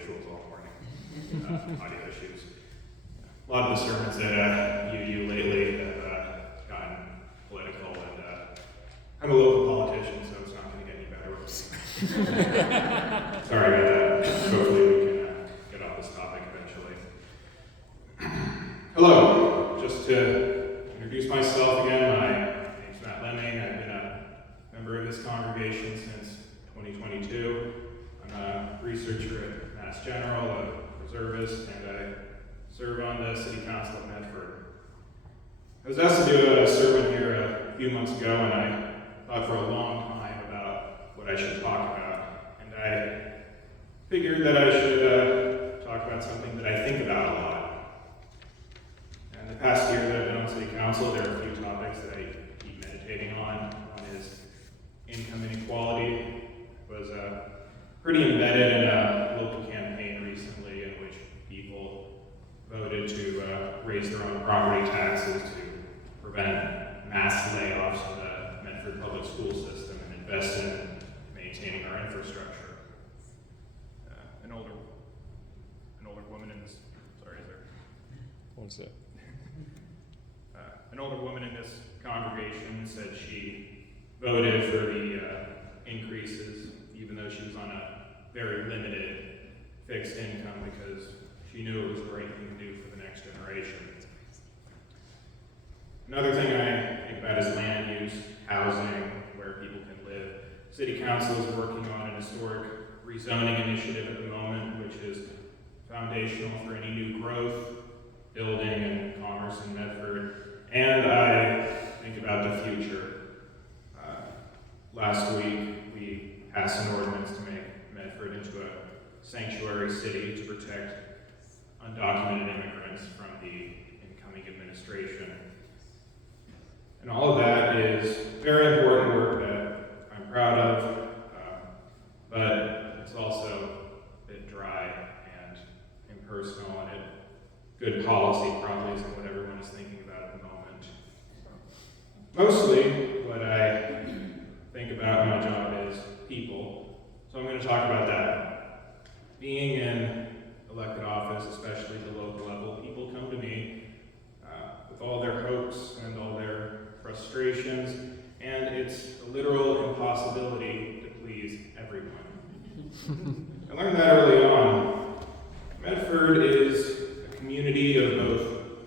visuals all morning. Audio issues. A lot of the sermons that you lately have gotten political, and I'm a local politician, so it's not going to get any better with me. Sorry about that. Hopefully we can get off this topic eventually. Hello. Just to introduce myself again, my name's Matt Lemming. I've been a member of this congregation since 2022. I'm a researcher at Mass General, a reservist, and I serve on the City Council of Medford. I was asked to do a sermon here a few months ago, and I thought for a long time about what I should talk about. And I figured that I should talk about something that I think about a lot. And the past year that I've been on City Council, there are a few topics that I keep meditating on. One is income inequality. It was pretty embedded in a local campaign recently in which people voted to raise their own property taxes to prevent mass layoffs in the Medford public school system and invest in maintaining our infrastructure. An older woman in this, sorry, is there? One sec. An older woman in this congregation said she voted for the increases, even though she was on a very limited fixed income, because she knew it was the right thing to do for the next generation. Another thing I think about is land use, housing, where people can live. City Council is working on an historic rezoning initiative at the moment, which is foundational for any new growth, building, and commerce in Medford. And I think about the future. Last week, we passed an ordinance to make Medford into a sanctuary city to protect undocumented immigrants from the incoming administration. And all of that is very important work that I'm proud of, but it's also a bit dry and impersonal, and good policy probably isn't what everyone is thinking about at the moment. Mostly, what I think about my job is people, so I'm going to talk about that. Being in elected office, especially at the local level, people come to me with all their hopes and all their frustrations, and it's a literal impossibility to please everyone. I learned that early on. Medford is a community of both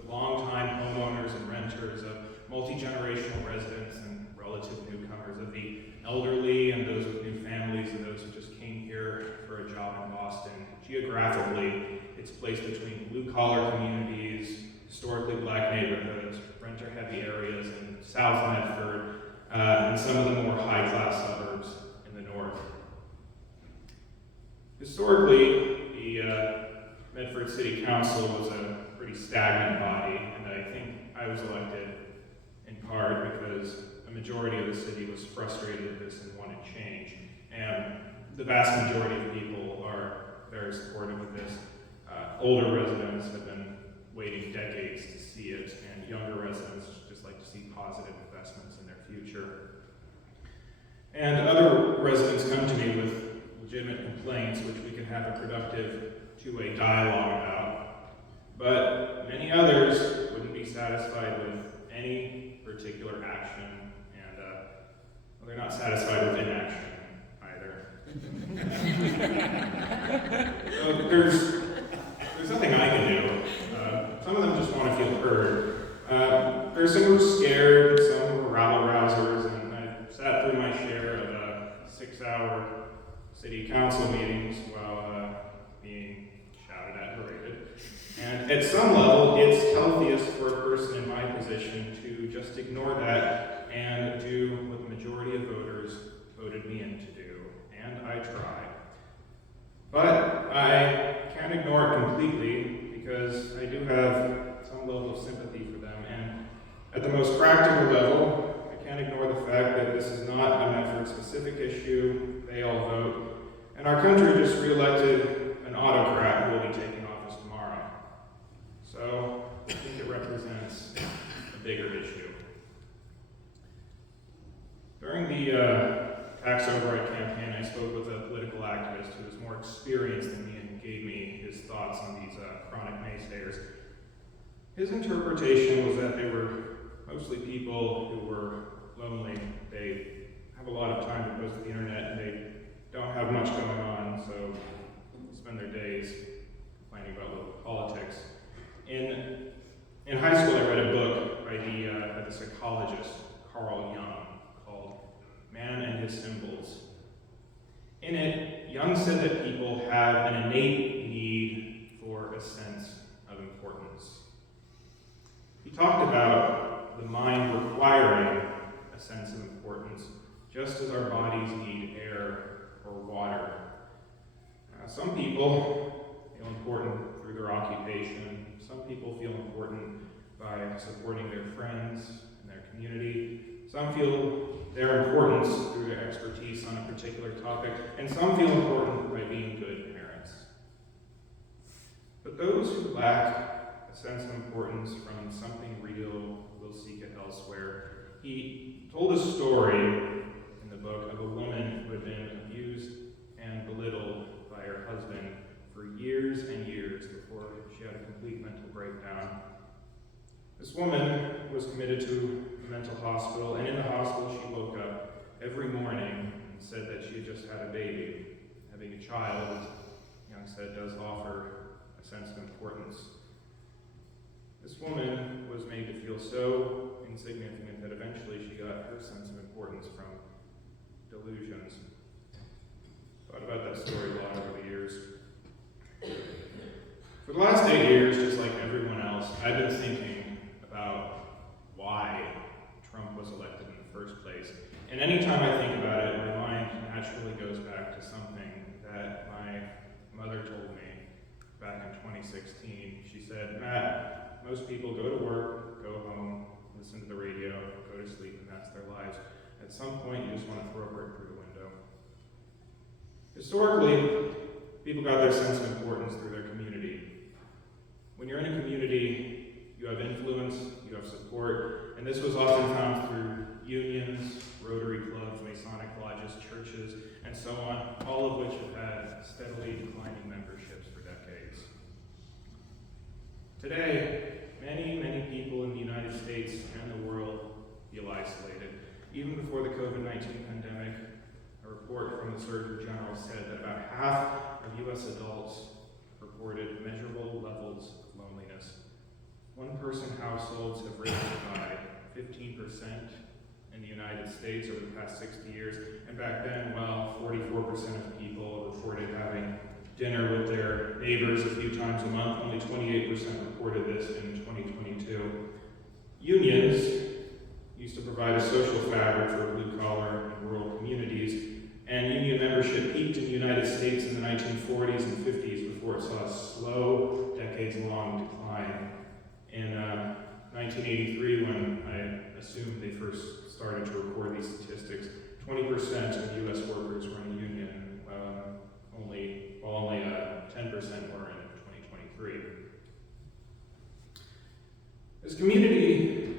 longtime homeowners and renters, of multi-generational residents and relative newcomers, of the elderly and those with new families and those who just came here for a job in Boston. Geographically, it's placed between blue-collar communities, historically black neighborhoods, renter-heavy areas in South Medford, and some of the more high-class suburbs in the north. Historically, the Medford City Council was a pretty stagnant body, and I think I was elected in part because a majority of the city was frustrated with this and wanted change. And the vast majority of people are very supportive of this. Older residents have been waiting decades to see it, and younger residents just like to see positive investments in their future. And other residents come to me with legitimate complaints, which we can have a productive two-way dialogue about. But many others wouldn't be satisfied with any particular action, and well, they're not satisfied with inaction either. So there's nothing I can do. Some of them just want to feel heard. There's some who are scared, some who are rabble-rousers, and I've sat through my share of 6-hour city council meetings while being shouted at and berated. And at some level, it's healthiest for a person in my position to just ignore that and do what the majority of voters voted me in to do, and I try. But I can't ignore it completely because I do have some level of sympathy for them, and at the most practical level, I can't ignore the fact that this is not a Medford-specific issue. They all vote, and our country just re-elected an autocrat who will be taking office tomorrow. So I think it represents a bigger issue. During the tax override campaign, I spoke with a political activist who was more experienced than me and gave me his thoughts on these chronic naysayers. His interpretation was that they were mostly people who were lonely. They have a lot of time to post to the internet and they don't have much going on, so spend their days complaining about local politics. In high school, I read a book by the psychologist Carl Jung called Man and His Symbols. In it, Jung said that people have an innate need for a sense of importance. He talked about the mind requiring a sense of importance, just as our bodies need air or water. Some people feel important through their occupation. Some people feel important by supporting their friends and their community. Some feel their importance through their expertise on a particular topic, and some feel important by being good parents. But those who lack a sense of importance from something real will seek it elsewhere. He told a story in the book of a woman who had been abused and belittled by her husband for years and years before she had a complete mental breakdown. This woman was committed to a mental hospital, and in the hospital she woke up every morning and said that she had just had a baby. Having a child, as Jung said, does offer a sense of importance. This woman was made to feel so insignificant that eventually she got her sense of importance from delusions. Thought about that story a lot over the years. For the last 8 years, just like everyone else, I've been thinking about why Trump was elected in the first place. And anytime I think about it, my mind naturally goes back to something that my mother told me back in 2016. She said, "Matt, most people go to work, go home, listen to the radio, go to sleep, and that's their lives. At some point, you just want to throw a brick through the window." Historically, people got their sense of importance through their community. When you're in a community, you have influence, you have support, and this was often found through unions, Rotary clubs, Masonic lodges, churches, and so on, all of which have had steadily declining memberships for decades. Today, many people in the United States and the world feel isolated. Even before the COVID-19 pandemic, a report from the Surgeon General said that about half of U.S. adults reported measurable levels of loneliness. One-person households have risen by 15% in the United States over the past 60 years, and back then, well, 44% of people reported having dinner with their neighbors a few times a month. Only 28% reported this in 2022. Unions used to provide a social fabric for blue-collar and rural communities, and union membership peaked in the United States in the 1940s and 50s before it saw a slow, decades-long decline. In 1983, when I assumed they first started to record these statistics, 20% of U.S. workers were in the union, only 10% were in 2023. As community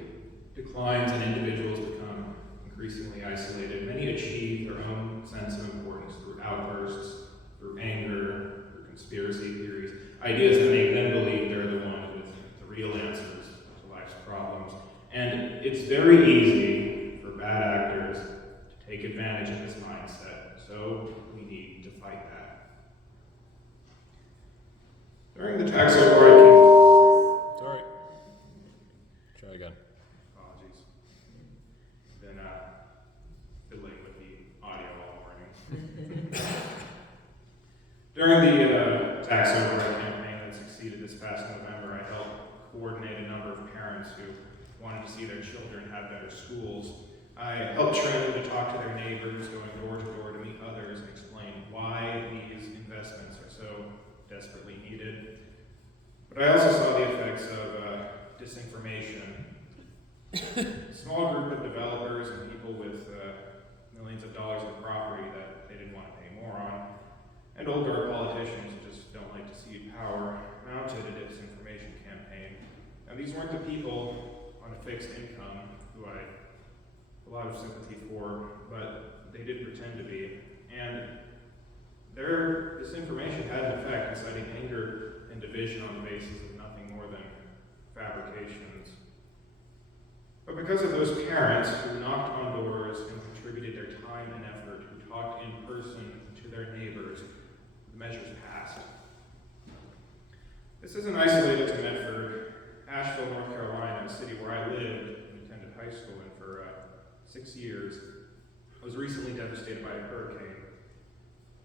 declines and individuals become increasingly isolated, many achieve their own sense of importance through outbursts, through anger, through conspiracy theories, ideas that make them believe they're the one with the real answers to life's problems. And it's very easy for bad actors to take advantage of this mindset, so we need to fight that. During the tax override Sorry. Try again. apologies. Been fiddling with the audio all morning. During the tax override campaign that succeeded this past November, I helped coordinate a number of parents who wanted to see their children have better schools. I helped train them to talk to their neighbors, going door to door to meet others and explain why these investments are so desperately needed. But I also saw the effects of disinformation. A small group of developers and people with millions of dollars of property that they didn't want to pay more on, and older politicians who just don't like to cede power, mounted a disinformation campaign. Now, these weren't the people on a fixed income who I have a lot of sympathy for, but they did pretend to be. And this information had an effect, inciting anger and division on the basis of nothing more than fabrications. But because of those parents who knocked on doors and contributed their time and effort, who talked in person to their neighbors, the measures passed. This isn't isolated to Medford. Asheville, North Carolina, a city where I lived and attended high school in for 6 years, was recently devastated by a hurricane.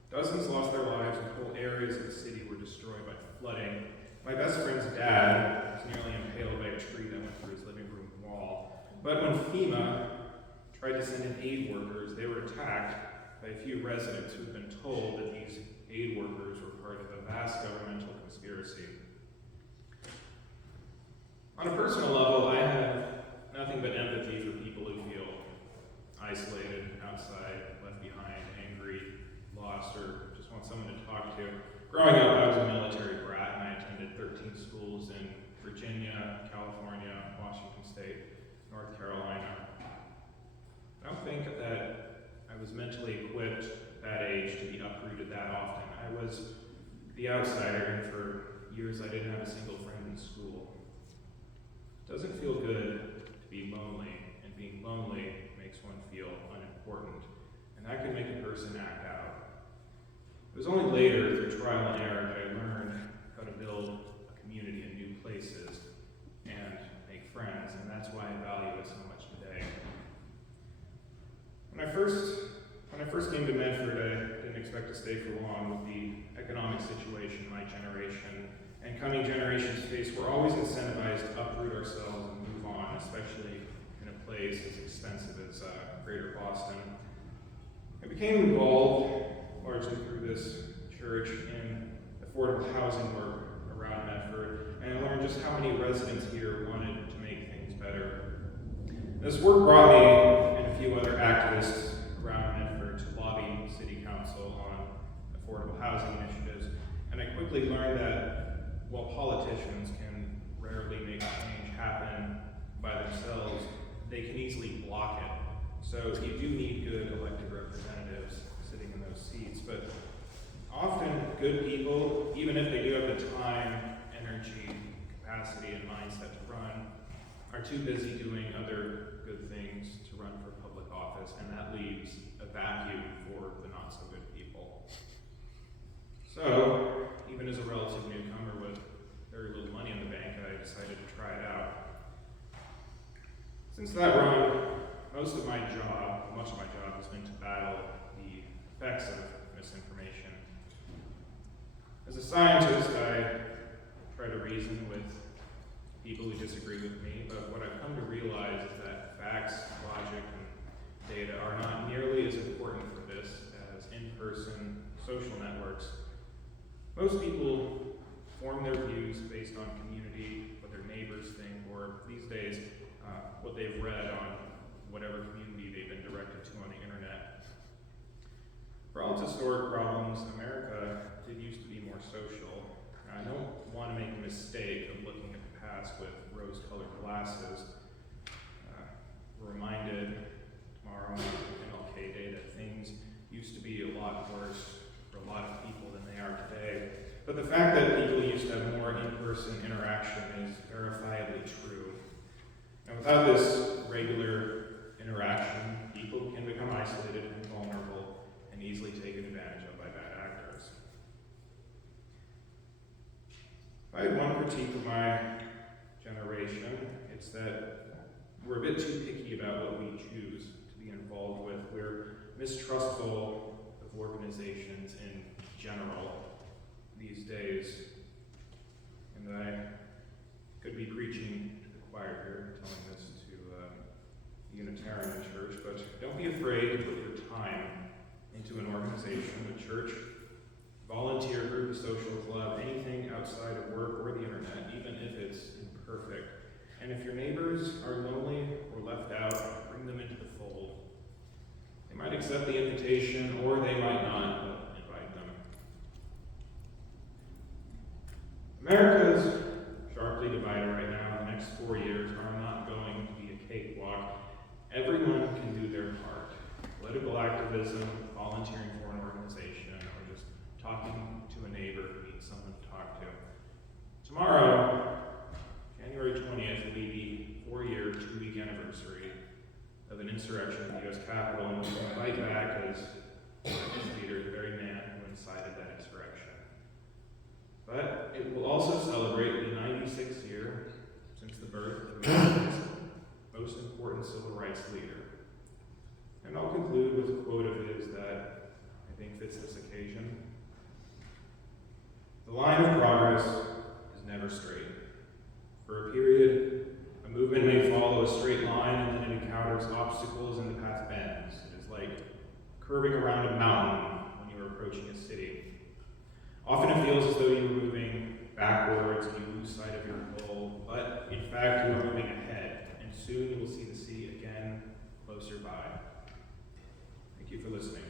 Dozens lost their lives and whole areas of the city were destroyed by flooding. My best friend's dad was nearly impaled by a tree that went through his living room wall. But when FEMA tried to send in aid workers, they were attacked by a few residents who had been told that these aid workers were part of a vast governmental conspiracy. On a personal level, I have nothing but empathy for people who feel isolated, outside, left behind, angry, lost, or just want someone to talk to. Growing up, I was a military brat, and I attended 13 schools in Virginia, California, Washington State, North Carolina. I don't think that I was mentally equipped at that age to be uprooted that often. I was the outsider, and for years I didn't have a single friend in school. It doesn't feel good to be lonely, and being lonely makes one feel unimportant, and that can make a person act out. It was only later, through trial and error, that I learned how to build a community in new places and make friends, and that's why I value it so much today. When I first came to Medford, I didn't expect to stay for long. With the economic situation my generation and coming generations face, we're always incentivized to uproot ourselves and move on, especially in a place as expensive as Greater Boston. I became involved, largely through this church, in affordable housing work around Medford, and I learned just how many residents here wanted to make things better. This work brought me and a few other activists around Medford to lobby City Council on affordable housing initiatives, and I quickly learned that while politicians can rarely make change happen by themselves, they can easily block it. So you do need good elected representatives sitting in those seats, but often good people, even if they do have the time, energy, capacity, and mindset to run, are too busy doing other good things to run for public office, and that leaves a vacuum for the not-so-good people. So, even as a relative newcomer with very little money in the bank, I decided to try it out. Since that run, much of my job has been to battle the effects of misinformation. As a scientist, I try to reason with people who disagree with me, but what I've come to realize is that facts, logic, and data are not nearly as important for this as in-person social networks. Most people form their views based on community, what their neighbors think, or these days, what they've read on whatever community they've been directed to on the internet. For all its historic problems, America did used to be more social. I don't want to make the mistake of looking at the past with rose-colored glasses. We're reminded tomorrow on MLK Day that things used to be a lot worse for a lot of people than they are today. But the fact that people used to have more in-person interaction is verifiably true. And without this regular interaction, people can become isolated and vulnerable and easily taken advantage of by bad actors. If I had one critique of my generation, it's that we're a bit too picky about what we choose to be involved with. We're mistrustful of organizations in general these days. And I could be preaching to the choir here, telling this to the Unitarian Church, but don't be afraid to put your time into an organization, a church, volunteer group, a social club, anything outside of work or the internet, even if it's imperfect. And if your neighbors are lonely or left out, bring them into the fold. They might accept the invitation, or they might not, but invite them. America is sharply divided right now. The next 4 years are not going to be a cakewalk. Everyone can do their part. Political activists, capital and we can fight back as its leader, the very man who incited that insurrection. But it will also celebrate the 96th year since the birth of America's most important civil rights leader. And I'll conclude with a quote of his that I think fits this occasion. The line of progress is never straight. For a period, a movement may follow a straight line and then it encounters obstacles and the path bends. It is like curving around a mountain when you are approaching a city. Often it feels as though you are moving backwards and you lose sight of your goal, but in fact you are moving ahead, and soon you will see the city again closer by. Thank you for listening.